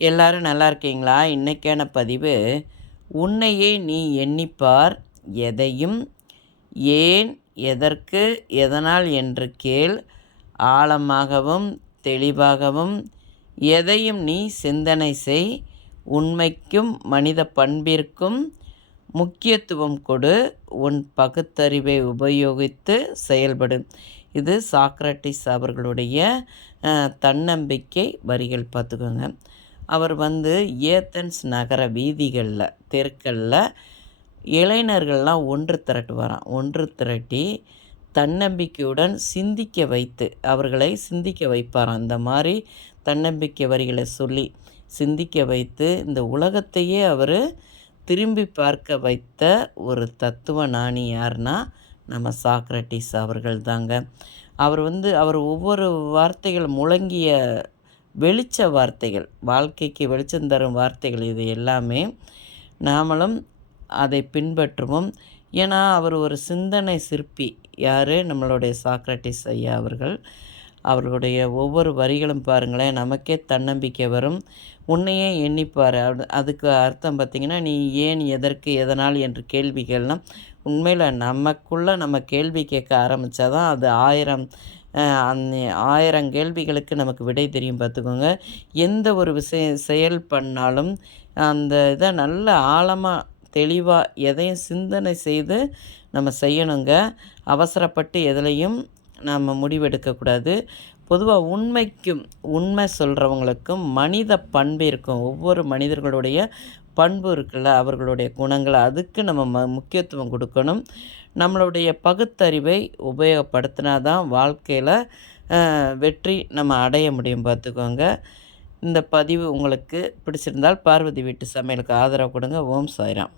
எல்லாரும் நல்லா இருக்கீங்களா? இன்னைக்கான பதிவு, "உன்னையே நீ எண்ணிப்பார், எதையும் ஏன், எதற்கு, எதனால் என்று கேள். ஆழமாகவும் தெளிவாகவும் எதையும் நீ சிந்தனை செய். உண்மைக்கும் மனித பண்பிற்கும் முக்கியத்துவம் கொடு. உன் பகுத்தறிவை உபயோகித்து செயல்படு." இது சாக்ரட்டிஸ் அவர்களுடைய தன்னம்பிக்கை வரிகள் பார்த்துக்கோங்க. அவர் ஏத்தன்ஸ் நகர வீதிகளில் தெருக்களில் இளைஞர்கள்லாம் ஒன்று திரட்டுவாராம். ஒன்று திரட்டி தன்னம்பிக்கையுடன் சிந்திக்க வைத்து அவர்களை சிந்திக்க வைப்பாராம். இந்த மாதிரி தன்னம்பிக்கை வரிகளை சொல்லி சிந்திக்க வைத்து இந்த உலகத்தையே அவர் திரும்பி பார்க்க வைத்த ஒரு தத்துவ ஞானி யாருன்னா நம்ம சாக்ரட்டிஸ் அவர்கள் தாங்க. அவர் ஒவ்வொரு வார்த்தைகள் முழங்கிய வெளிச்ச வார்த்தைகள், வாழ்க்கைக்கு வெளிச்சம் தரும் வார்த்தைகள் இது எல்லாமே. நாமளும் அதை பின்பற்றுவோம். ஏன்னா அவர் ஒரு சிந்தனை சிற்பி. யார்? நம்மளுடைய சாக்ரட்டிஸ் ஐயா அவர்கள். அவர்களுடைய ஒவ்வொரு வரிகளும் பாருங்களேன், நமக்கே தன்னம்பிக்கை வரும். உன்னையே எண்ணிப்பார். அதுக்கு அர்த்தம் பார்த்திங்கன்னா, நீ ஏன், எதற்கு, எதனால் என்று கேள்விகள்லாம் உண்மையில் நமக்குள்ளே நம்ம கேள்வி கேட்க ஆரம்பித்தா தான் அது 1000 கேள்விகளுக்கு நமக்கு விடை தெரியும் பார்த்துக்கோங்க. எந்த ஒரு செயல் பண்ணாலும் அந்த இதை நல்ல ஆழமாக தெளிவாக எதையும் சிந்தனை செய்து நம்ம செய்யணுங்க. அவசரப்பட்டு எதுலேயும் நம்ம முடிவெடுக்கக்கூடாது. பொதுவாக உண்மை சொல்கிறவங்களுக்கும் மனித பண்பு இருக்கும். ஒவ்வொரு மனிதர்களுடைய பண்பு இருக்குல்ல, அவர்களுடைய குணங்கள், அதுக்கு நம்ம முக்கியத்துவம் கொடுக்கணும். நம்மளுடைய பகுத்தறிவை உபயோகப்படுத்தினா தான் வாழ்க்கையில் வெற்றி நம்ம அடைய முடியும் பார்த்துக்கோங்க. இந்த பதிவு உங்களுக்கு பிடிச்சிருந்தால் பார்வதி வீட்டு சமையலுக்கு ஆதரவு கொடுங்க. ஓம் சாய்ராம்.